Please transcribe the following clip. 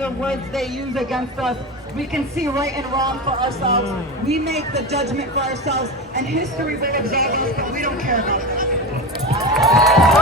other words they use against us. We can see right and wrong for ourselves. We make the judgment for ourselves, and history will absolve us, but we don't care about that.